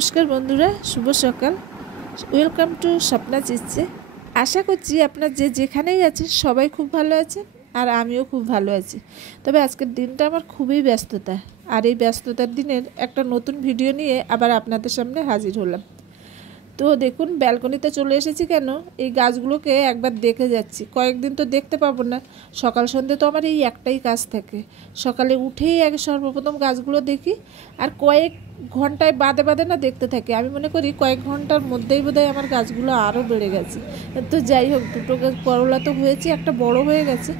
নমস্কার বন্ধুরা, শুভ সকাল। ওয়েলকাম টু স্বপ্না চিচ্ছে। আশা করছি আপনার যে যেখানেই আছেন সবাই খুব ভালো আছেন, আর আমিও খুব ভালো আছি। তবে আজকের দিনটা আমার খুবই ব্যস্ততা, আর এই ব্যস্ততার দিনের একটা নতুন ভিডিও নিয়ে আবার আপনাদের সামনে হাজির হলাম। তো দেখুন, ব্যালকনিতে চলে এসেছি কেন, এই গাছগুলোকে একবার দেখে যাচ্ছি। কয়েকদিন তো দেখতে পাবো না, সকাল সন্ধ্যে তো আমার এই একটাই কাজ থাকে। সকালে উঠেই আগে সর্বপ্রথম গাছগুলো দেখি, আর কয়েক ঘন্টায় বাদে বাদে না দেখতে থাকি। আমি মনে করি কয়েক ঘন্টার মধ্যেই বোধহয় আমার গাছগুলো আরও বেড়ে গেছে। তো যাই হোক, দুটো গাছ করলা তো হয়েছে, একটা বড় হয়ে গেছে,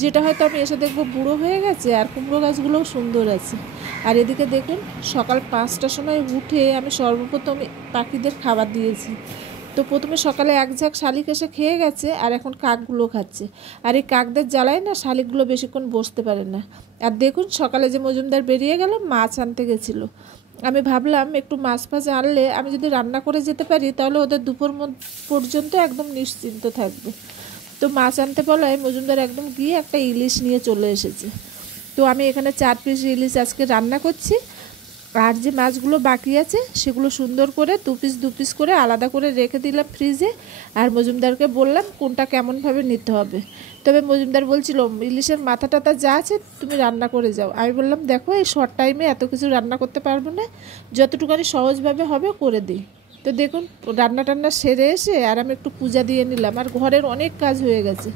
যেটা হয়তো আমি এসে দেখবো বুড়ো হয়ে গেছে। আর কুমড়ো গাছগুলোও সুন্দর আছে। আর এদিকে দেখুন, সকাল 5টার সময় উঠে আমি সর্বপ্রথম পাখিদের খাবার দিয়েছি। তো প্রথমে সকালে এক ঝাঁক শালিক এসে খেয়ে গেছে, আর এখন কাকগুলো খাচ্ছে। আর এই কাকদের জ্বালায় না শালিকগুলো বেশিক্ষণ বসতে পারে না। আর দেখুন, সকালে যে মজুমদার বেরিয়ে গেল, মাছ আনতে গেছিলো। আমি ভাবলাম একটু মাছ ফাছ আনলে আমি যদি রান্না করে যেতে পারি, তাহলে ওদের দুপুর পর্যন্ত একদম নিশ্চিন্ত থাকবে। তো মাছ আনতে বলায় মজুমদার একদম গিয়ে একটা ইলিশ নিয়ে চলে এসেছে। তো আমি এখানে 4 পিস ইলিশ আজকে রান্না করছি। আর যে মাছগুলো বাকি আছে সেগুলো সুন্দর করে দু পিস করে আলাদা করে রেখে দিলাম ফ্রিজে। আর মজুমদারকে বললাম কোনটা কেমনভাবে নিতে হবে। তবে মজুমদার বলছিল ইলিশের মাথা টাথা যা আছে তুমি রান্না করে যাও। আমি বললাম দেখো, এই শর্ট টাইমে এত কিছু রান্না করতে পারবো না, যতটুকুনি সহজভাবে হবে করে দিই। তো দেখুন, রান্না টান্না সেরে এসে আর আমি একটু পূজা দিয়ে নিলাম, আর ঘরের অনেক কাজ হয়ে গেছে।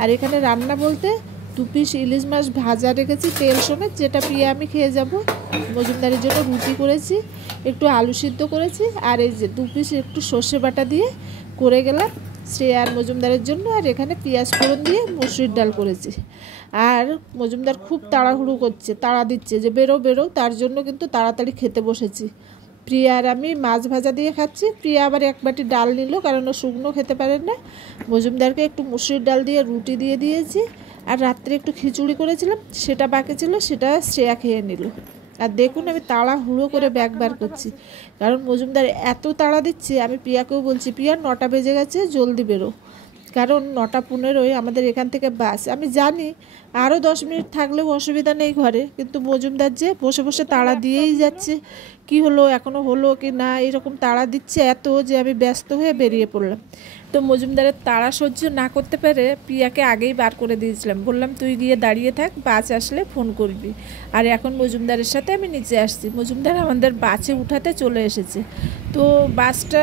আর এখানে রান্না বলতে 2 পিস ইলিশ মাছ ভাজা রেখেছি তেল সমেত, যেটা পিয়ে আমি খেয়ে যাব। মজুমদারের জন্য রুটি করেছি, একটু আলু সিদ্ধ করেছি, আর এই যে 2 পিস একটু সর্ষে বাটা দিয়ে করে গেলাম শ্রেয়া আর মজুমদারের জন্য। আর এখানে পেঁয়াজ ফোড়ন দিয়ে মসুরির ডাল করেছি। আর মজুমদার খুব তাড়াহুড়ো করছে, তাড়া দিচ্ছে যে বেরো বেরো, তার জন্য কিন্তু তাড়াতাড়ি খেতে বসেছি। প্রিয়া আর আমি মাছ ভাজা দিয়ে খাচ্ছি। প্রিয়া আবার এক বাটি ডাল নিল, কারণ ও শুকনো খেতে পারেন না। মজুমদারকে একটু মসুরির ডাল দিয়ে রুটি দিয়ে দিয়েছি। আর রাত্রে একটু খিচুড়ি করেছিলাম, সেটা বাকি ছিল, সেটা শ্রেয়া খেয়ে নিল। আর দেখুন, আমি তাড়াহুড়ো করে ব্যাগ বার করছি, কারণ মজুমদার এত তাড়া দিচ্ছে। আমি প্রিয়াকেও বলছি, প্রিয়া 9টা বেজে গেছে, জলদি বেরো, কারণ 9:15 আমাদের এখান থেকে বাস। আমি জানি আরও 10 মিনিট থাকলেও অসুবিধা নেই ঘরে, কিন্তু মজুমদার যে বসে বসে তাড়া দিয়েই যাচ্ছে। কি হলো, এখনও হলো কি না, এরকম তাড়া দিচ্ছে এত যে আমি ব্যস্ত হয়ে বেরিয়ে পড়লাম। তো মজুমদারের তাড়া সহ্য না করতে পেরে প্রিয়াকে আগেই বার করে দিয়েছিলাম, বললাম তুই গিয়ে দাঁড়িয়ে থাক, বাস আসলে ফোন করবি। আর এখন মজুমদারের সাথে আমি নিচে আসছি। মজুমদার আমাদের বাসে উঠাতে চলে এসেছে। তো বাসটা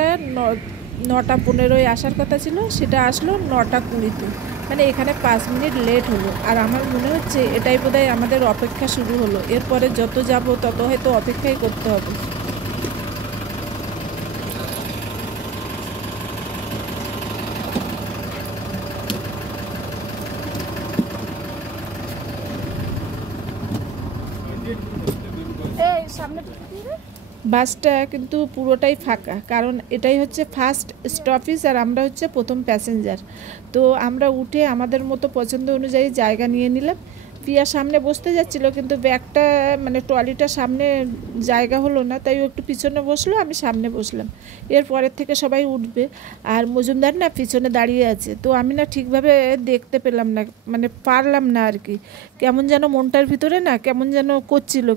9:15 আসার কথা ছিল, সেটা আসলো 9:20-তে, মানে এখানে 5 মিনিট লেট হলো। আর আমার মনে হচ্ছে এটাই বোধহয় আমাদের অপেক্ষা শুরু হলো। এরপরে যত যাব তত হয়তো অপেক্ষাই করতে হবে। বাসটা কিন্তু পুরোটাই ফাঁকা, কারণ এটাই হচ্ছে ফার্স্ট স্টপেজ, আর আমরা হচ্ছে প্রথম প্যাসেঞ্জার। তো আমরা উঠে আমাদের মতো পছন্দ অনুযায়ী জায়গা নিয়ে নিলাম। প্রিয়া সামনে বসতে যাচ্ছিল, কিন্তু ব্যাগটা মানে ট্রলিটা সামনে জায়গা হলো না, তাই ও একটু পিছনে বসলো, আমি সামনে বসলাম। এরপরের থেকে সবাই উঠবে। আর মজুমদার না পিছনে দাঁড়িয়ে আছে, তো আমি না ঠিকভাবে দেখতে পেলাম না, মানে পারলাম না আর কি। কেমন যেন মনটার ভিতরে না কেমন যেন করছিল,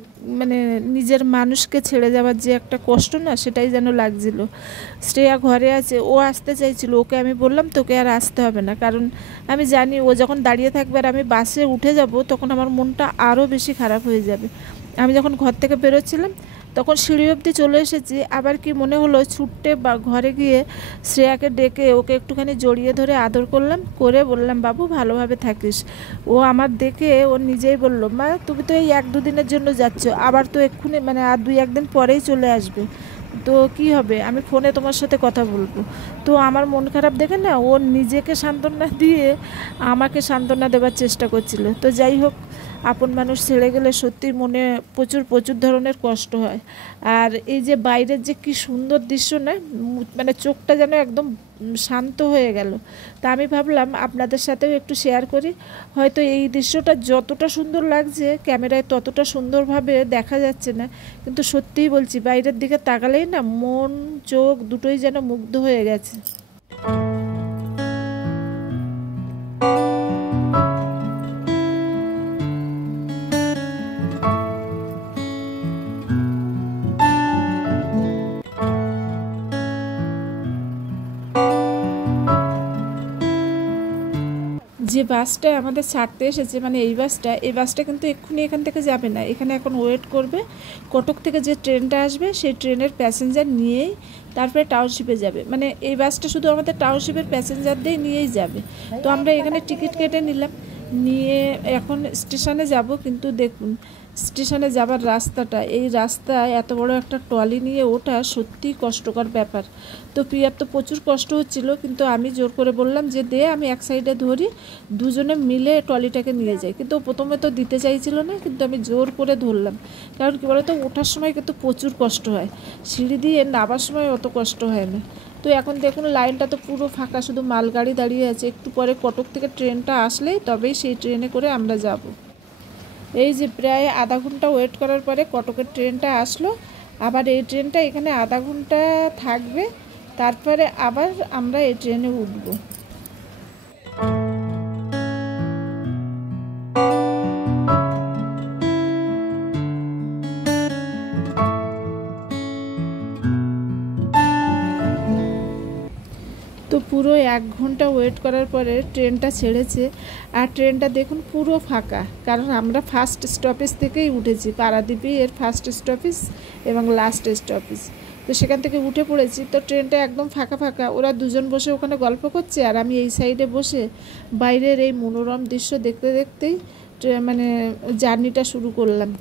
মানে নিজের মানুষকে ছেড়ে যাওয়ার যে একটা কষ্ট না, সেটাই যেন লাগছিল। শ্রেয়া ঘরে আছে, ও আসতে চাইছিল, ওকে আমি বললাম তোকে আর আসতে হবে না, কারণ আমি জানি ও যখন দাঁড়িয়ে থাকবে আর আমি বাসে উঠে যাব, তখন আমার মনটা আরও বেশি খারাপ হয়ে যাবে। আমি যখন ঘর থেকে বেরোচ্ছিলাম, তখন সিঁড়ি অবধি চলে এসেছি, আবার কি মনে হলো ছুটতে বা ঘরে গিয়ে শ্রেয়াকে ডেকে ওকে একটুখানি জড়িয়ে ধরে আদর করলাম, করে বললাম বাবু ভালোভাবে থাকিস। ও আমার দেখে ও নিজেই বলল, মা তুমি তো এই 1-2 দিনের জন্য যাচ্ছ, আবার তো এক্ষুনি মানে আর 2-1 দিন পরেই চলে আসবে, তো কি হবে, আমি ফোনে তোমার সাথে কথা বলবো। তো আমার মন খারাপ দেখে না ও নিজেকে সান্ত্বনা দিয়ে আমাকে সান্ত্বনা দেওয়ার চেষ্টা করছিল। তো যাই হোক, আপন মানুষ ছেড়ে গেলে সত্যি মনে প্রচুর প্রচুর ধরনের কষ্ট হয়। আর এই যে বাইরের যে কি সুন্দর দৃশ্য না, মানে চোখটা যেন একদম শান্ত হয়ে গেল। তা আমি ভাবলাম আপনাদের সাথেও একটু শেয়ার করি। হয়তো এই দৃশ্যটা যতটা সুন্দর লাগছে ক্যামেরায় ততটা সুন্দরভাবে দেখা যাচ্ছে না, কিন্তু সত্যিই বলছি বাইরের দিকে তাকালেই না মন চোখ দুটোই যেন মুগ্ধ হয়ে গেছে। যে বাসটা আমাদের ছাড়তে এসেছে মানে এই বাসটা কিন্তু এক্ষুনি এখান থেকে যাবে না, এখানে এখন ওয়েট করবে। কটক থেকে যে ট্রেনটা আসবে সেই ট্রেনের প্যাসেঞ্জার নিয়েই তারপরে টাউনশিপে যাবে। মানে এই বাসটা শুধু আমাদের টাউনশিপের প্যাসেঞ্জারদের নিয়েই যাবে। তো আমরা এখানে টিকিট কেটে নিলাম, নিয়ে এখন স্টেশনে যাব। কিন্তু দেখুন স্টেশনে যাবার রাস্তাটা, এই রাস্তায় এত বড় একটা ট্রলি নিয়ে ওঠা সত্যিই কষ্টকর ব্যাপার। তো প্রিয়ার তো প্রচুর কষ্ট হচ্ছিল, কিন্তু আমি জোর করে বললাম যে দে, আমি এক সাইডে ধরি, দুজনে মিলে ট্রলিটাকে নিয়ে যাই। কিন্তু প্রথমে তো দিতে চাইছিল না, কিন্তু আমি জোর করে ধরলাম। কারণ কী বলতো, ওঠার সময় কিন্তু প্রচুর কষ্ট হয়, সিঁড়ি দিয়ে নামার সময় অত কষ্ট হয় না। তো এখন দেখুন লাইনটা তো পুরো ফাঁকা, শুধু মালগাড়ি দাঁড়িয়ে আছে। একটু পরে কটক থেকে ট্রেনটা আসলেই তবেই সেই ট্রেনে করে আমরা যাব। এই যে প্রায় আধা ঘন্টা ওয়েট করার পরে কটকের ট্রেনটা আসলো। আবার এই ট্রেনটা এখানে আধা ঘন্টা থাকবে, তারপরে আবার আমরা এই ট্রেনে উঠব। তো পুরো 1 ঘন্টা ওয়েট করার পরে ট্রেনটা ছেড়েছে। আর ট্রেনটা দেখুন পুরো ফাঁকা, কারণ আমরা ফার্স্ট স্টপেজ থেকেই উঠেছি। পারাদ্বীপই এর ফার্স্ট স্টপেজ এবং লাস্ট স্টপেজ। তো সেখান থেকে উঠে পড়েছি। তো ট্রেনটা একদম ফাঁকা ফাঁকা, ওরা দুজন বসে ওখানে গল্প করছে আর আমি এই সাইডে বসে বাইরের এই মনোরম দৃশ্য দেখতে দেখতেই মানে জার্নিটা শুরু করলাম।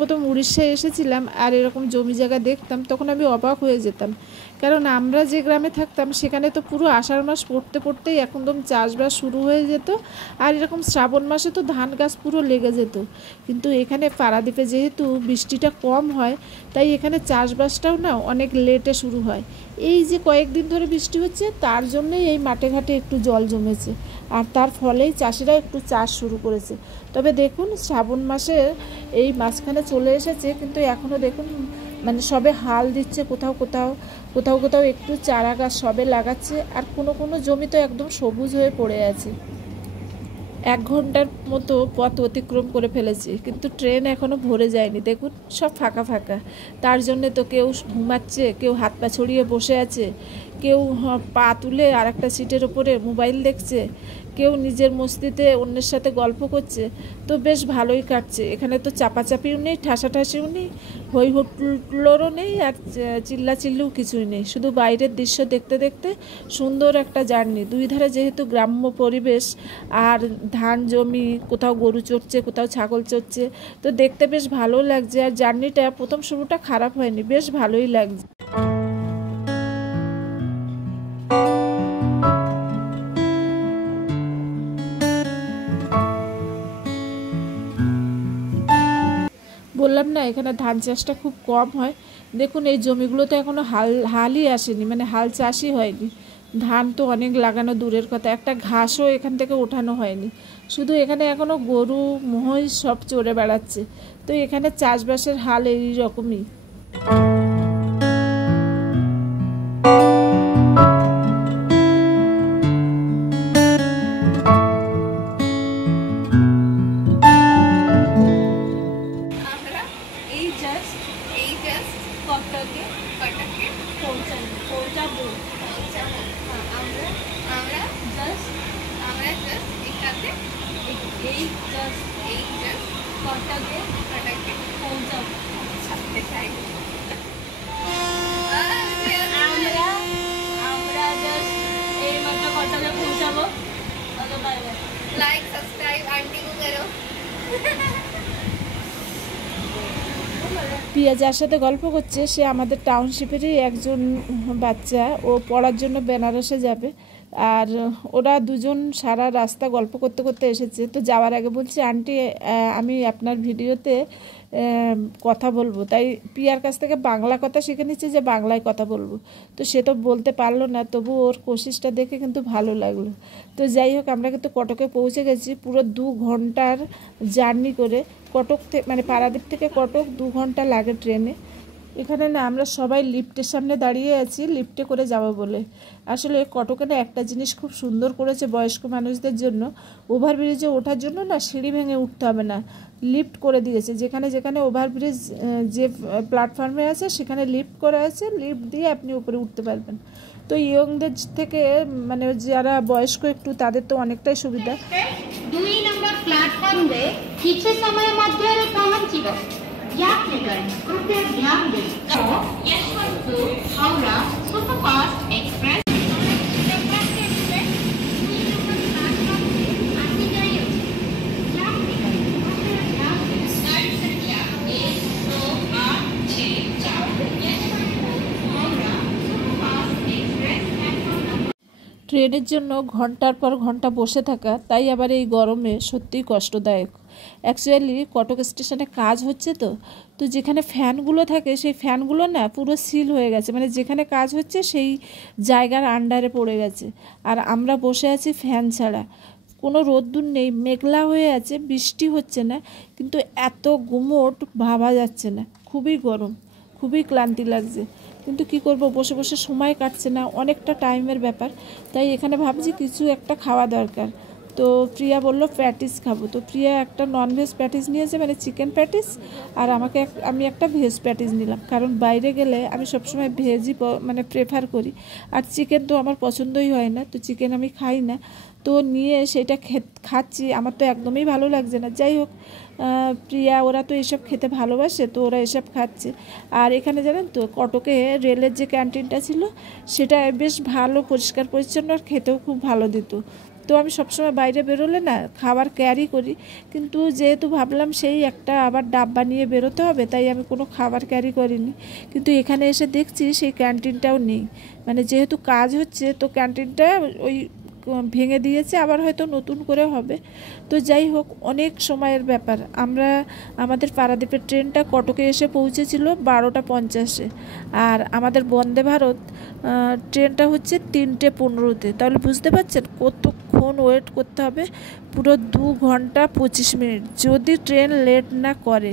প্রথম উড়িষ্যায় এসেছিলাম আর এরকম জমি জায়গা দেখতাম, তখন আমি অবাক হয়ে যেতাম। কারণ আমরা যে গ্রামে থাকতাম সেখানে তো পুরো আষাঢ় মাস পড়তে পড়তেই একদম চাষবাস শুরু হয়ে যেত। আর এরকম শ্রাবণ মাসে তো ধান গাছ পুরো লেগে যেত। কিন্তু এখানে পারাদ্বীপে যেহেতু বৃষ্টিটা কম হয়, তাই এখানে চাষবাসটাও না অনেক লেটে শুরু হয়। এই যে কয়েকদিন ধরে বৃষ্টি হচ্ছে, তার জন্যই এই মাঠে ঘাটে একটু জল জমেছে, আর তার ফলেই চাষিরা একটু চাষ শুরু করেছে। তবে দেখুন শ্রাবণ মাসে এই মাঝখানে চলে এসেছে, কিন্তু এখনও দেখুন মানে সবে হাল দিচ্ছে, কোথাও কোথাও কোথাও কোথাও একটু চারা গাছ সবে লাগাচ্ছে। আর কোনো জমি তো একদম সবুজ হয়ে পড়ে আছে। 1 ঘন্টার মতো পথ অতিক্রম করে ফেলেছি, কিন্তু ট্রেন এখনও ভরে যায়নি। দেখুন সব ফাঁকা ফাঁকা। তার জন্যে তো কেউ ঘুমাচ্ছে, কেউ হাত পা ছড়িয়ে বসে আছে, কেউ পা তুলে আর একটা সিটের ওপরে মোবাইল দেখছে, কেউ নিজের মস্তিতে অন্যের সাথে গল্প করছে। তো বেশ ভালোই কাটছে। এখানে তো চাপাচাপিও নেই, ঠাসাঠাসিও নেই, হই হুল্লোড়ও নেই, আর চিল্লাচিল্লিও কিছুই নেই। শুধু বাইরের দৃশ্য দেখতে দেখতে সুন্দর একটা জার্নি। দুই ধারে যেহেতু গ্রাম্য পরিবেশ, আর ধান জমি, কোথাও গরু চড়ছে, কোথাও ছাগল চড়ছে, তো দেখতে বেশ ভালো লাগছে। আর জার্নিটা প্রথম শুরুটা খারাপ হয়নি, বেশ ভালোই লাগছে। বললাম না এখানে ধান চাষটা খুব কম হয়। দেখুন এই জমিগুলোতে এখনও হালই আসেনি, মানে হাল চাষই হয়নি। ধান তো অনেক লাগানো দূরের কথা, একটা ঘাসও এখান থেকে ওঠানো হয়নি। শুধু এখানে এখনও গরু মহিষ সব চড়ে বেড়াচ্ছে। তো এখানে চাষবাসের হাল এই রকমই। लाइक सब्सक्राइब आंटी को करो। প্রিয়া যার সাথে গল্প করছে সে আমাদের টাউনশিপেরই একজন বাচ্চা, ও পড়ার জন্য বেনারসে যাবে। আর ওরা দুজন সারা রাস্তা গল্প করতে করতে এসেছে। তো যাওয়ার আগে বলছি, আন্টি আমি আপনার ভিডিওতে কথা বলবো। তাই প্রিয়ার কাছ থেকে বাংলা কথা শিখে নিচ্ছে যে বাংলায় কথা বলবো। তো সে তো বলতে পারলো না, তবু ওর কোশিশটা দেখে কিন্তু ভালো লাগলো। তো যাই হোক, আমরা কিন্তু কটকে পৌঁছে গেছি পুরো 2 ঘন্টার জার্নি করে। কটক থেকে মানে পারাদ্বীপ থেকে কটক 2 ঘন্টা লাগে ট্রেনে। এখানে না আমরা সবাই লিফটের সামনে দাঁড়িয়ে আছি লিফটে করে যাব বলে। আসলে কটকে না একটা জিনিস খুব সুন্দর করেছে বয়স্ক মানুষদের জন্য, ওভারব্রিজে ওঠার জন্য না সিঁড়ি ভেঙে উঠতে হবে না, লিফট করে দিয়েছে। যেখানে যেখানে ওভারব্রিজ যে প্ল্যাটফর্মে আছে সেখানে লিফট করা আছে, লিফট দিয়ে আপনি উপরে উঠতে পারবেন। তো ইয়ংদের থেকে মানে যারা বয়স্ক একটু তাদের তো অনেকটাই সুবিধা। 2 नंबर प्लेटफॉर्म रे किसी समय मध्य रे पहुंचिब यात्रीगण कृपया ध्यान दें। तो यशवंतपुर हावड़ा सुपरफास्ट एक्सप्रेस ট্রেনের জন্য ঘন্টার পর ঘন্টা বসে থাকা, তাই আবার এই গরমে সত্যিই কষ্টদায়ক। অ্যাকচুয়ালি কটক স্টেশনে কাজ হচ্ছে তো যেখানে ফ্যানগুলো থাকে সেই ফ্যানগুলো না পুরো সিল হয়ে গেছে, মানে যেখানে কাজ হচ্ছে সেই জায়গার আন্ডারে পড়ে গেছে। আর আমরা বসে আছি ফ্যান ছাড়া, কোনো রোদ্দুর নেই, মেঘলা হয়ে আছে, বৃষ্টি হচ্ছে না, কিন্তু এত গুমোট ভাবা যাচ্ছে না, খুবই গরম, খুবই ক্লান্তি লাগছে। কিন্তু কি করব, বসে বসে সময় কাটছে না, অনেকটা টাইমের ব্যাপার। তাই এখানে ভাবছি কিছু একটা খাওয়া দরকার। তো প্রিয়া বললো প্যাটিস খাবো, তো প্রিয়া একটা ননভেজ প্যাটিস নিয়েছে, মানে চিকেন প্যাটিস, আর আমি একটা ভেজ প্যাটিস নিলাম। কারণ বাইরে গেলে আমি সবসময় ভেজই মানে প্রেফার করি, আর চিকেন তো আমার পছন্দই হয় না, তো চিকেন আমি খাই না। তো নিয়ে সেটা খাচ্ছি, আমার তো একদমই ভালো লাগছে না। যাই হোক, প্রিয়া ওরা তো এসব খেতে ভালোবাসে, তো ওরা এসব খাচ্ছে। আর এখানে জানেন তো কটকে রেলের যে ক্যান্টিনটা ছিল সেটা বেশ ভালো, পরিষ্কার পরিচ্ছন্ন, আর খেতেও খুব ভালো দিত। তো আমি সবসময় বাইরে বেরোলে না খাবার ক্যারি করি, কিন্তু যেহেতু ভাবলাম সেই একটা আবার ডাব্বা নিয়ে বেরোতে হবে, তাই আমি কোনো খাবার ক্যারি করিনি। কিন্তু এখানে এসে দেখছি সেই ক্যান্টিনটাও নেই, মানে যেহেতু কাজ হচ্ছে তো ক্যান্টিনটা ওই ভেঙে দিয়েছে, আবার হয়তো নতুন করে হবে। তো যাই হোক, অনেক সময়ের ব্যাপার। আমাদের পারাদ্বীপের ট্রেনটা কটকে এসে পৌঁছেছিল 12টা 50-এ, আর আমাদের বন্দে ভারত ট্রেনটা হচ্ছে 3টে 15-তে। তাহলে বুঝতে পারছেন কতক্ষণ ওয়েট করতে হবে, পুরো 2 ঘন্টা 25 মিনিট, যদি ট্রেন লেট না করে।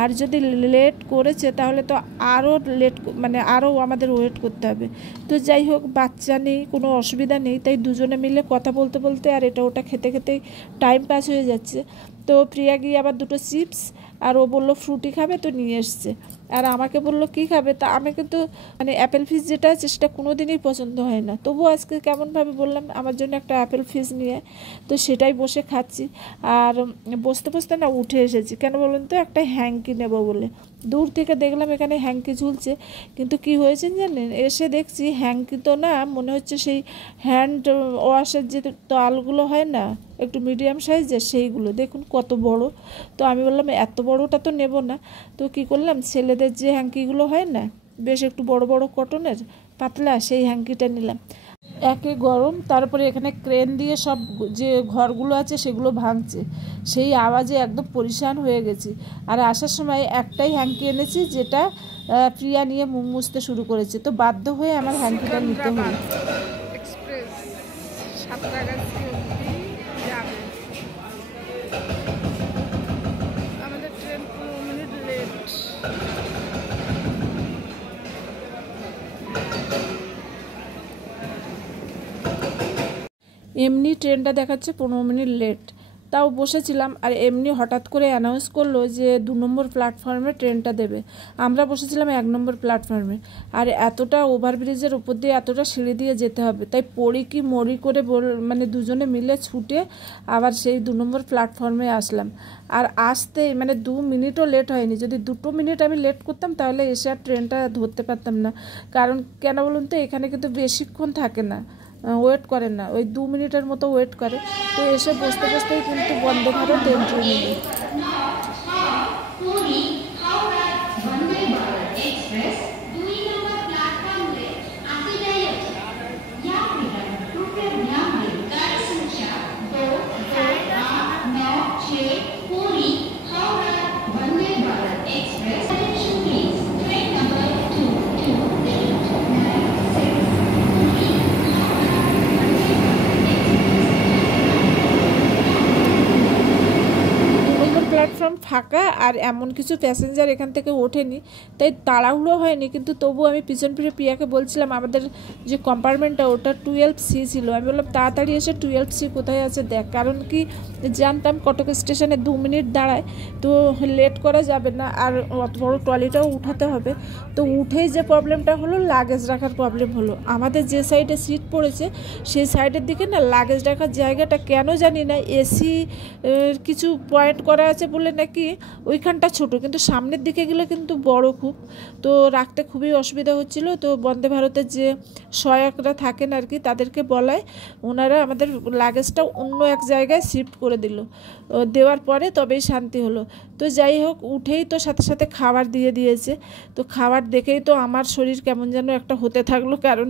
আর যদি লেট করেছে তাহলে তো আরও লেট, মানে আরও আমাদের ওয়েট করতে হবে। তো যাই হোক, বাচ্চা নেই, কোনো অসুবিধা নেই, তাই দুজনে মিলে কথা বলতে বলতে আর এটা ওটা খেতে খেতেই টাইম পাস হয়ে যাচ্ছে। তো প্রিয়া গিয়ে আবার 2টো চিপস, আর ও বললো ফ্রুটি খাবে, তো নিয়ে এসছে। আর আমাকে বললো কী খাবে, তা আমি কিন্তু মানে অ্যাপেল ফিজ যেটা আছে সেটা কোনো দিনই পছন্দ হয় না, তবুও আজকে কেমনভাবে বললাম আমার জন্য একটা অ্যাপেল ফিজ নিয়ে, তো সেটাই বসে খাচ্ছি। আর বসতে বসতে না উঠে এসেছি, কেন বলুন তো, একটা হ্যাঙ্কি নেব বলে। দূর থেকে দেখলাম এখানে হ্যাঙ্কি ঝুলছে, কিন্তু কি হয়েছে জানেন, এসে দেখছি হ্যাঙ্কি তো না, মনে হচ্ছে সেই হ্যান্ড ওয়াশের যে তালগুলো হয় না একটু মিডিয়াম সাইজের, সেইগুলো দেখুন কত বড়। তো আমি বললাম এত বড়টা তো নেব না, তো কি করলাম, ছেলেদের যে হ্যাঙ্কিগুলো হয় না বেশ একটু বড় বড় কটনের পাতলা, সেই হ্যাঙ্কিটা নিলাম। একে গরম, তারপরে এখানে ক্রেন দিয়ে সব যে ঘরগুলো আছে সেগুলো ভাঙছে, সেই আওয়াজে একদম পরিশান হয়ে গেছি। আর আসার সময় একটাই হ্যাঙ্কি এনেছি, যেটা প্রিয়া নিয়ে মুখ মুছতে শুরু করেছে, তো বাধ্য হয়ে আমার হ্যাঙ্কিটা নিতে হলো। এক্সপ্রেস সাঁতরাগাছি অবধি যাবে, আমাদের ট্রেন 15 মিনিট লেট। এমনি ট্রেনটা দেখাচ্ছে 15 মিনিট লেট, তাও বসেছিলাম। আর এমনি হঠাৎ করে অ্যানাউন্স করলো যে 2 নম্বর প্ল্যাটফর্মে ট্রেনটা দেবে। আমরা বসেছিলাম 1 নম্বর প্ল্যাটফর্মে, আর এতটা ওভারব্রিজের উপর দিয়ে এতটা সিঁড়ি দিয়ে যেতে হবে, তাই পড়ি কি মরি করে মানে দুজনে মিলে ছুটে আবার সেই 2 নম্বর প্ল্যাটফর্মে আসলাম। আর আসতে মানে 2 মিনিটও লেট হয়নি, যদি 2 মিনিট আমি লেট করতাম তাহলে এসে আর ট্রেনটা ধরতে পারতাম না। কারণ কেন বলুন তো, এখানে কিন্তু বেশিক্ষণ থাকে না, ওয়েট করে না, ওই 2 মিনিটের মতো ওয়েট করে। তো এসে বসতে বসতেই কিন্তু বন্দে ভারত এন্ট্রি নিল। প্ল্যাটফর্ম ফাঁকা আর এমন কিছু প্যাসেঞ্জার এখান থেকে ওঠেনি, তাই তাড়াহুড়ো হয়নি। কিন্তু তবু আমি পিছন ফিরে প্রিয়াকে বলছিলাম আমাদের যে কম্পার্টমেন্টটা ওটা 12C ছিল। আমি বললাম তাড়াতাড়ি এসে 12C কোথায় আছে দেখ, কারণ কি জানতাম কটক স্টেশনে 2 মিনিট দাঁড়ায়, তো লেট করা যাবে না, আর অত বড় ট্রলিটাও উঠাতে হবে। তো উঠেই যে প্রবলেমটা হলো, লাগেজ রাখার প্রবলেম হলো। আমাদের যে সাইডে সিট পড়েছে সেই সাইডের দিকে না লাগেজ রাখার জায়গাটা কেন জানি না এসি কিছু পয়েন্ট করা আছে বলে নাকি ওইখানটা ছোট, কিন্তু সামনের দিকে গেলে কিন্তু বড় খুব, তো রাখতে খুবই অসুবিধা হচ্ছিল। তো বন্দে ভারতের যে সহায়করা থাকেন আর কি, তাদেরকে বলায় ওনারা আমাদের লাগেজটা অন্য এক জায়গায় শিফট করে দিল। দেওয়ার পরে তবেই শান্তি হলো। তো যাই হোক, উঠেই তো সাথে সাথে খাবার দিয়ে দিয়েছে। তো খাবার দেখেই তো আমার শরীর কেমন যেন একটা হতে থাকলো, কারণ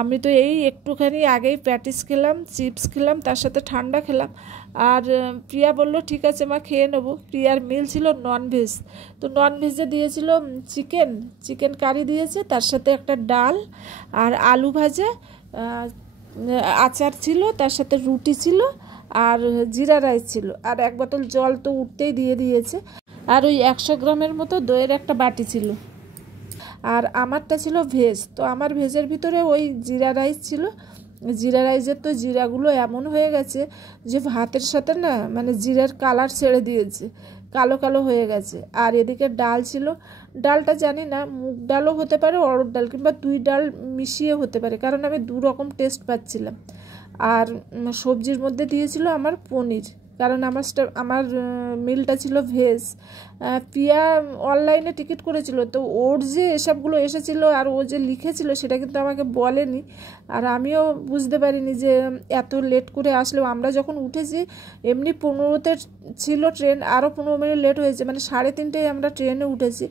আমি তো এই একটুখানি আগেই প্যাটিস খেলাম, চিপস খেলাম, তার সাথে ঠান্ডা খেলাম। আর প্রিয়া বললো ঠিক আছে মা খেয়ে নেবো। প্রিয়ার মিল ছিল ননভেজ, তো ননভেজে দিয়েছিল চিকেন কারি দিয়েছে, তার সাথে একটা ডাল আর আলু ভাজা, আচার ছিল, তার সাথে রুটি ছিল, আর জিরা রাইস ছিল, আর 1 বোতল জল তো উঠতেই দিয়ে দিয়েছে। আর ওই 100 গ্রামের মতো দইয়ের একটা বাটি ছিল। আর আমারটা ছিল ভেজ, তো আমার ভেজের ভিতরে ওই জিরা রাইস ছিল। জিরা রাইসের তো জিরাগুলো এমন হয়ে গেছে যে ভাতের সাথে না মানে জিরার কালার ছেড়ে দিয়েছে, কালো কালো হয়ে গেছে। আর এদিকে ডাল ছিল, ডালটা জানি না মুগ ডালও হতে পারে, অড়হর ডাল, কিংবা 2 ডাল মিশিয়ে হতে পারে, কারণ আমি 2 রকম টেস্ট পাচ্ছিলাম। আর সবজির মধ্যে দিয়েছিল আমার পনির, কারণ আমার মিলটা ছিল ভেজ। প্রিয়া অনলাইনে টিকিট করেছিল, তো ওর যে এসবগুলো এসেছিলো আর ও যে লিখেছিল সেটা কিন্তু আমাকে বলেনি, আর আমিও বুঝতে পারিনি যে এত লেট করে আসলেও। আমরা যখন উঠেছি এমনি 15তে ছিল ট্রেন, আরও 15 মিনিট লেট হয়েছে, মানে 3:30টায় আমরা ট্রেনে উঠেছি।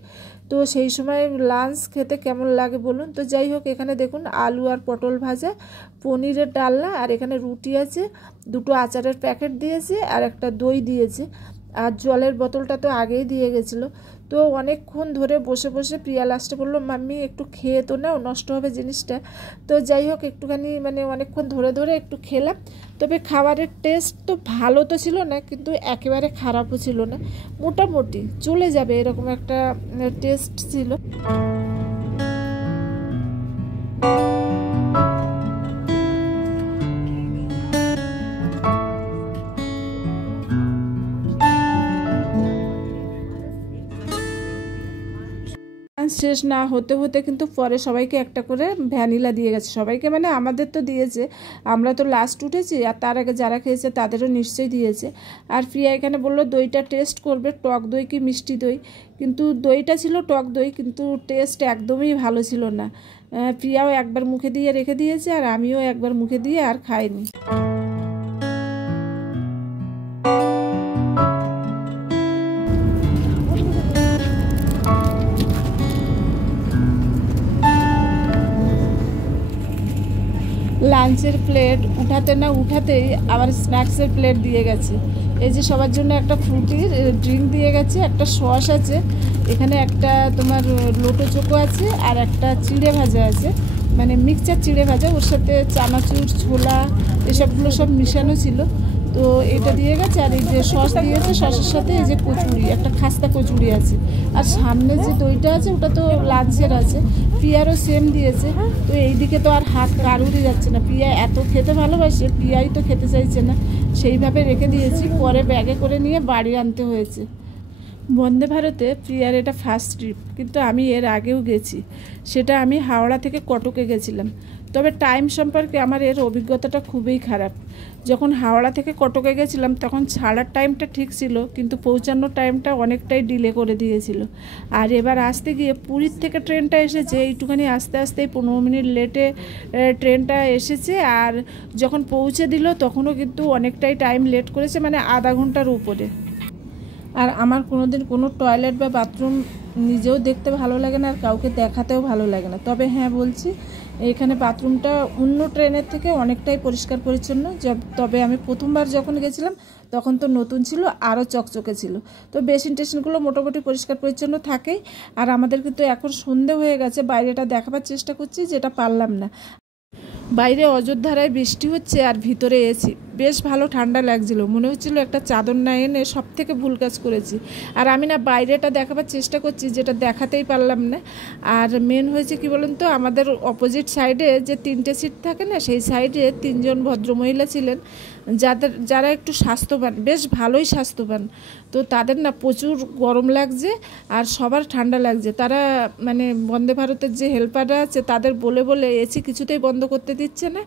তো সেই সময় লাঞ্চ খেতে কেমন লাগে বলুন। তো যাই হোক, এখানে দেখুন আলু আর পটল ভাজা, পনিরের ডালনা, আর এখানে রুটি আছে, 2টো আচারের প্যাকেট দিয়েছে, আর একটা দই দিয়েছে, আর জলের বোতলটা তো আগেই দিয়ে গেছিলো। তো অনেকক্ষণ ধরে বসে বসে প্রিয়া লাস্টে বললো মাম্মি একটু খেয়ে তো নাও, নষ্ট হবে জিনিসটা। তো যাই হোক, একটুখানি মানে অনেকক্ষণ ধরে ধরে একটু খেলাম। তবে খাবারের টেস্ট তো ভালো তো ছিল না, কিন্তু একেবারে খারাপও ছিল না, মোটামুটি চলে যাবে এরকম একটা টেস্ট ছিল। শেষ না হতে হতে কিন্তু পরে সবাইকে একটা করে ভ্যানিলা দিয়ে গেছে, সবাইকে মানে আমাদের তো দিয়েছে, আমরা তো লাস্ট উঠেছি, আর তার আগে যারা খেয়েছে তাদেরও নিশ্চয়ই দিয়েছে। আর প্রিয়া এখানে বললো দইটা টেস্ট করবে, টক দই কি মিষ্টি দই, কিন্তু দইটা ছিল টক দই, কিন্তু টেস্ট একদমই ভালো ছিল না। প্রিয়াও একবার মুখে দিয়ে রেখে দিয়েছে, আর আমিও একবার মুখে দিয়ে আর খাইনি। লাঞ্চের প্লেট উঠাতে না উঠাতেই আবার স্ন্যাক্সের প্লেট দিয়ে গেছে। এই যে সবার জন্য একটা ফ্রুটির ড্রিঙ্ক দিয়ে গেছে, একটা সস আছে, এখানে একটা তোমার লোটো চোকো আছে, আর একটা চিড়ে ভাজা আছে, মানে মিক্সচার চিড়ে ভাজা, ওর সাথে চানাচুর ছোলা এসবগুলো সব মিশানো ছিল। তো এটা দিয়ে গেছে, আর এই যে সস দিয়েছে, সসের সাথে এই যে কচুরি, একটা খাস্তা কচুরি আছে, আর সামনে যে দইটা আছে ওটা তো লাঞ্চের আছে। প্রিয়ারও সেম দিয়েছে। তো এইদিকে তো আর হাত কারুরই যাচ্ছে না, প্রিয়া এত খেতে ভালোবাসে, প্রিয়াই তো খেতে চাইছে না, সেইভাবে রেখে দিয়েছি, পরে ব্যাগে করে নিয়ে বাড়ি আনতে হয়েছে। বন্দে ভারতে প্রিয়ার এটা ফার্স্ট ট্রিপ, কিন্তু আমি এর আগেও গেছি, সেটা আমি হাওড়া থেকে কটকে গেছিলাম। তবে টাইম সম্পর্কে আমার এর অভিজ্ঞতাটা খুবই খারাপ। যখন হাওড়া থেকে কটকে গেছিলাম তখন ছাড়ার টাইমটা ঠিক ছিল, কিন্তু পৌঁছানোর টাইমটা অনেকটাই ডিলে করে দিয়েছিল। আর এবার আসতে গিয়ে পুরীর থেকে ট্রেনটা এসেছে, এইটুখানি আস্তে আস্তে 15 মিনিট লেটে ট্রেনটা এসেছে, আর যখন পৌঁছে দিল তখনও কিন্তু অনেকটাই টাইম লেট করেছে, মানে আধা ঘন্টার উপরে। আর আমার কোনোদিন কোনো টয়লেট বা বাথরুম নিজেও দেখতে ভালো লাগে না, আর কাউকে দেখাতেও ভালো লাগে না। তবে হ্যাঁ বলছি, এখানে বাথরুমটা অন্য ট্রেনের থেকে অনেকটাই পরিষ্কার পরিচ্ছন্ন। তবে আমি প্রথমবার যখন গেছিলাম তখন তো নতুন ছিল, আরও চকচকে ছিল। তো বেসিন টেসিনগুলো মোটামুটি পরিষ্কার পরিচ্ছন্ন থাকেই। আর আমাদের কিন্তু এখন সন্ধে হয়ে গেছে, বাইরেটা দেখাবার চেষ্টা করছি, যেটা পারলাম না। বাইরে অযোধ্যারায় বৃষ্টি হচ্ছে, আর ভিতরে এসি, বেশ ভালো ঠান্ডা লাগছিল, মনে হচ্ছিল একটা চাদর না এনে সব থেকে ভুল কাজ করেছি। আর আমি না বাইরেটা দেখাবার চেষ্টা করছি, যেটা দেখাতেই পারলাম না। আর মেন হয়েছে কি বলুন তো, আমাদের অপোজিট সাইডে যে 3টে সিট থাকে না, সেই সাইডে 3জন ভদ্রমহিলা ছিলেন যারা একটু স্বাস্থ্যবান, বেশ ভালোই স্বাস্থ্যবান। তো তাদের না প্রচুর গরম লাগছে আর সবার ঠান্ডা লাগছে। তারা মানে বন্দে ভারতের যে হেল্পাররা আছে তাদের বলে বলে এসি কিছুতেই বন্ধ করতে দিচ্ছে না,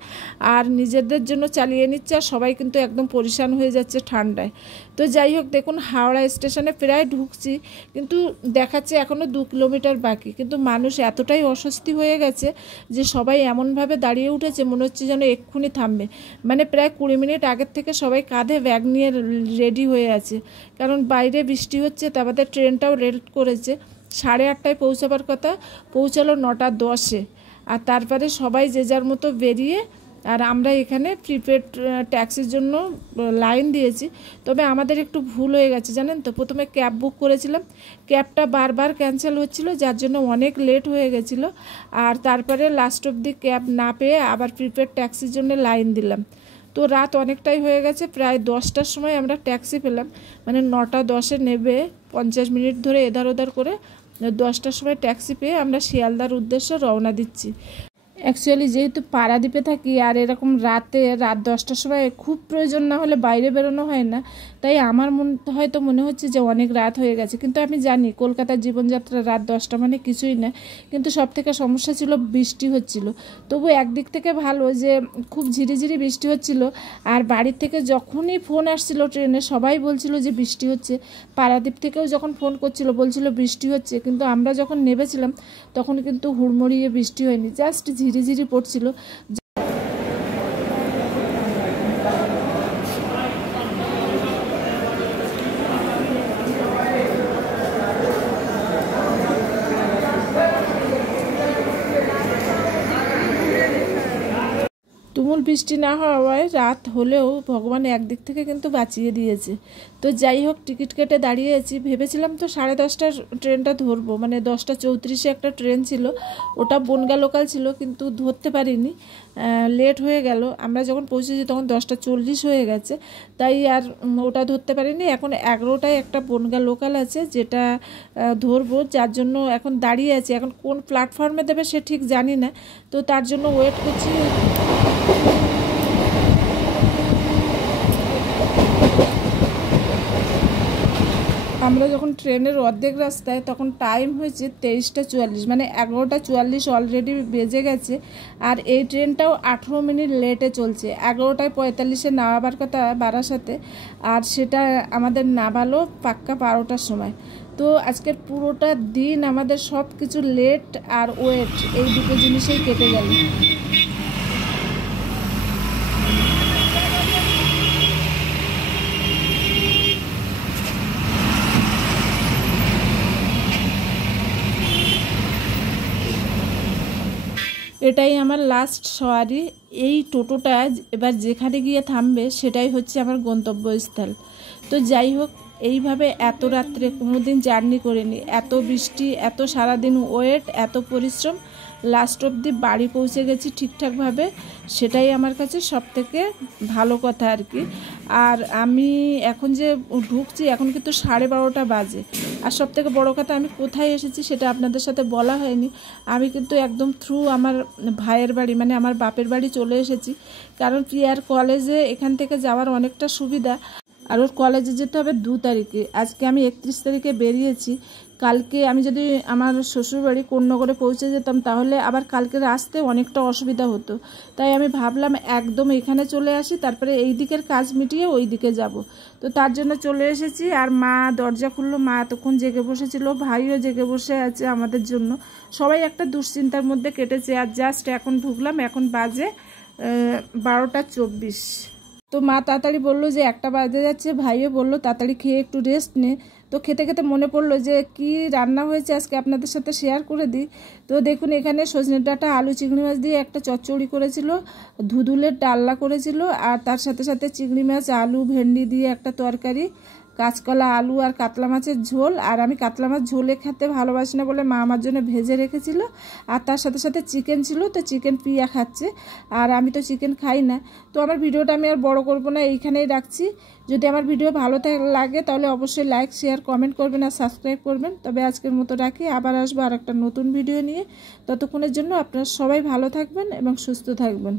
আর নিজেদের জন্য চালিয়ে নিচ্ছে, আর সবাই কিন্তু একদম পরিশান হয়ে যাচ্ছে ঠান্ডায়। তো যাই হোক, দেখুন হাওড়া স্টেশনে প্রায় ঢুকছি, কিন্তু দেখাচ্ছে এখনও 2 কিলোমিটার বাকি। কিন্তু মানুষ এতটাই অস্বস্তি হয়ে গেছে যে সবাই এমনভাবে দাঁড়িয়ে উঠেছে, মনে হচ্ছে যেন এক্ষুনি থামবে। মানে প্রায় 20 মিনিট আগের থেকে সবাই কাঁধে ব্যাগ নিয়ে রেডি হয়ে আছে, কারণ বাইরে বৃষ্টি হচ্ছে। তারপরে ট্রেনটাও লেট করেছে, 8:30টায় পৌঁছাবার কথা, পৌঁছালো 9:10-এ। আর তারপরে সবাই যে যার মতো বেরিয়ে, আর আমরা এখানে প্রিপেড ট্যাক্সির জন্য লাইন দিয়েছি। তবে আমাদের একটু ভুল হয়ে গেছে জানেন তো, প্রথমে ক্যাব বুক করেছিলাম, ক্যাবটা বারবার ক্যান্সেল হচ্ছিল, যার জন্য অনেক লেট হয়ে গেছিলো। আর তারপরে লাস্ট অবধি ক্যাব না পেয়ে আবার প্রিপেড ট্যাক্সির জন্য লাইন দিলাম। তো রাত অনেকটাই হয়ে গেছে, প্রায় 10টার সময় আমরা ট্যাক্সি পেলাম। মানে 9:10-এ নেবে 50 মিনিট ধরে এধার ওধার করে 10টার সময় ট্যাক্সি পেয়ে আমরা শিয়ালদার উদ্দেশ্যে রওনা দিচ্ছি। অ্যাকচুয়ালি যেহেতু পারাদ্বীপে থাকি, আর এরকম রাত 10টার সময় খুব প্রয়োজন না হলে বাইরে বেরোনো হয় না, তাই আমার হয়তো মনে হচ্ছে যে অনেক রাত হয়ে গেছে। কিন্তু আমি জানি কলকাতার জীবনযাত্রা রাত 10টা মানে কিছুই না। কিন্তু সব থেকে সমস্যা ছিল বৃষ্টি হচ্ছিল। তবু একদিক থেকে ভালো যে খুব ঝিরিঝিরি বৃষ্টি হচ্ছিল। আর বাড়ির থেকে যখনই ফোন আসছিল ট্রেনে, সবাই বলছিল যে বৃষ্টি হচ্ছে। পারাদ্বীপ থেকেও যখন ফোন করছিল বলছিল বৃষ্টি হচ্ছে, কিন্তু আমরা যখন নেমেছিলাম তখন কিন্তু হুড়মুড়িয়ে বৃষ্টি হয়নি, জাস্ট ঝিরিঝিরি পড়ছিল। তুমুল বৃষ্টি না হওয়ায় রাত হলেও ভগবান একদিক থেকে কিন্তু বাঁচিয়ে দিয়েছে। তো যাই হোক, টিকিট কেটে দাঁড়িয়ে আছি। ভেবেছিলাম তো 10:30টার ট্রেনটা ধরবো, মানে 10:34-এ একটা ট্রেন ছিল, ওটা বনগা লোকাল ছিল, কিন্তু ধরতে পারিনি, লেট হয়ে গেল। আমরা যখন পৌঁছেছি তখন 10:40 হয়ে গেছে, তাই আর ওটা ধরতে পারিনি। এখন 11টায় একটা বনগা লোকাল আছে, যেটা ধরবো, যার জন্য এখন দাঁড়িয়ে আছি। এখন কোন প্ল্যাটফর্মে দেবে সে ঠিক জানি না, তো তার জন্য ওয়েট করছি। আমরা যখন ট্রেনের অর্ধেক রাস্তায়, তখন টাইম হয়েছে 23:44, মানে 11:44 অলরেডি বেজে গেছে। আর এই ট্রেনটাও 18 মিনিট লেটে চলছে। 11:45-এ নামাবার কথা বারাসাতে, আর সেটা আমাদের নামালো পাক্কা 12টার সময়। তো আজকের পুরোটা দিন আমাদের সব কিছু লেট আর ওয়েট, এই দুটো জিনিসেই কেটে গেল। এটাই আমার লাস্ট সওয়ারি। এই টোটোটা এবার যেখানে গিয়ে থামবে সেটাই হচ্ছে আমার গন্তব্যস্থল। তো যাই হোক, এইভাবে এত রাত্রে কোনো দিন জার্নি করিনি, এত বৃষ্টি, এত সারাদিন ওয়েট, এত পরিশ্রম, লাস্ট অবধি বাড়ি পৌঁছে গেছি ঠিকঠাকভাবে, সেটাই আমার কাছে সবথেকে ভালো কথা আর কি। আর আমি এখন যে ঢুকছি, এখন কিন্তু 12:30 বাজে। আর সবথেকে বড় কথা, আমি কোথায় এসেছি সেটা আপনাদের সাথে বলা হয়নি। আমি কিন্তু একদম থ্রু আমার ভাইয়ের বাড়ি, মানে আমার বাপের বাড়ি চলে এসেছি, কারণ প্রিয়ার কলেজে এখান থেকে যাওয়ার অনেকটা সুবিধা। আর ওর কলেজে যেতে হবে 2 তারিখে। আজকে আমি 31 তারিখে বেরিয়েছি। কালকে আমি যদি আমার শ্বশুরবাড়ি কোন্নগরে পৌঁছে যেতাম, তাহলে আবার কালকে আসতে অনেকটা অসুবিধা হতো। তাই আমি ভাবলাম একদম এখানে চলে আসি, তারপরে এই দিকের কাজ মিটিয়ে ওই দিকে যাব। তো তার জন্য চলে এসেছি। আর মা দরজা খুললো, মা এতক্ষণ জেগে বসেছিল, ভাইও জেগে বসে আছে আমাদের জন্য। সবাই একটা দুশ্চিন্তার মধ্যে কেটেছে। আর জাস্ট এখন ঢুকলাম, এখন বাজে 12:24। তো মা তাড়াতাড়ি বললো যে 1টা বাজে যাচ্ছে, ভাইও বললো তাড়াতাড়ি খেয়ে একটু রেস্ট নে। তো খেতে খেতে মনে পড়লো যে কি রান্না হয়েছে আজকে আপনাদের সাথে শেয়ার করে দিই। তো দেখুন, এখানে সজনে ডাঁটা আলু চিংড়ি মাছ দিয়ে একটা চচ্চড়ি করেছিল, ধুদুলের ডালনা করেছিল, আর তার সাথে সাথে চিংড়ি মাছ আলু ভেন্ডি দিয়ে একটা তরকারি, কাঁচকলা, আলু আর কাতলা মাছের ঝোল। আর আমি কাতলা মাছ ঝোলে খেতে ভালোবাসি না বলে মা আমার জন্য ভেজে রেখেছিল। আর তার সাথে সাথে চিকেন ছিল, তো চিকেন প্রিয়া খাচ্ছে, আর আমি তো চিকেন খাই না। তো আমার ভিডিওটা আমি আর বড় করব না, এইখানেই রাখছি। যদি আমার ভিডিও ভালো লাগে তাহলে অবশ্যই লাইক, শেয়ার, কমেন্ট করবেন আর সাবস্ক্রাইব করবেন। তবে আজকের মতো রাখি, আবার আসবো আর একটা নতুন ভিডিও নিয়ে। ততক্ষণের জন্য আপনারা সবাই ভালো থাকবেন এবং সুস্থ থাকবেন।